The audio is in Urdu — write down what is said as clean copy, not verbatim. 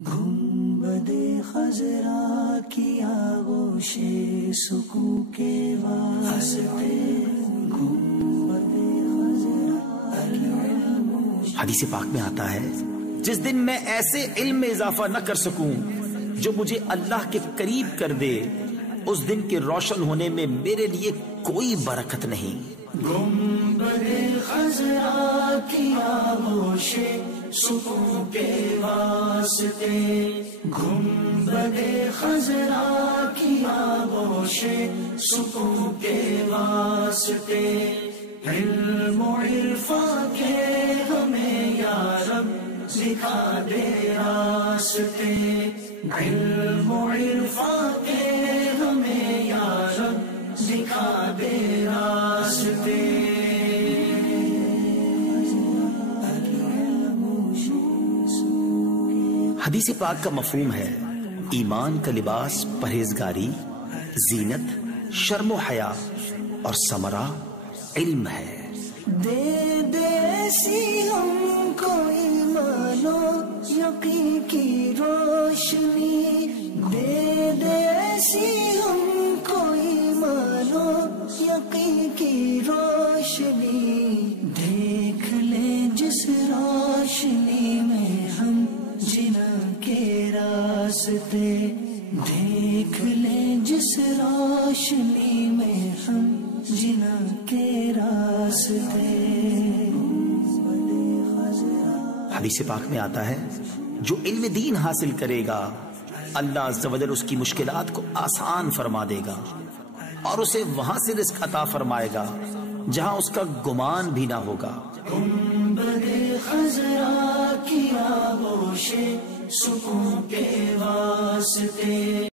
گنبد خضرا کی آغوش سکون کے واسطے گنبد خضرا۔ حدیث پاک میں آتا ہے جس دن میں ایسے علم میں اضافہ نہ کر سکوں جو مجھے اللہ کے قریب کر دے، اس دن کے روشن ہونے میں میرے لیے کوئی برکت نہیں۔ گنبد خضرا کی آغوش سکون کے واسطے گنبد خضرا کی آغوش سکون کے واسطے، علم و عرفان کے ہمیں یا رب دکھا دے راستے، علم و عرفان کے ہمیں یا رب دکھا دے راستے۔ حدیث پاک کا مفہوم ہے ایمان کا لباس پرہیزگاری، زینت، شرم و حیا اور ثمرہ علم ہے۔ دے دے ایسی ہم کو ایمان و یقین کی روشنی، دے دے ایسی ہم کو ایمان و یقین کی روشنی، دیکھ لیں جس روشنی میں ہم جنا کے راستے، دیکھ لیں جس روشنی میں ہم جنا کے راستے۔ حدیث پاک میں آتا ہے جو علم دین حاصل کرے گا اللہ عز و جل اس کی مشکلات کو آسان فرما دے گا اور اسے وہاں سے رزق عطا فرمائے گا جہاں اس کا گمان بھی نہ ہوگا۔ گنبد خضرا کی آغوش سکون کے واسطے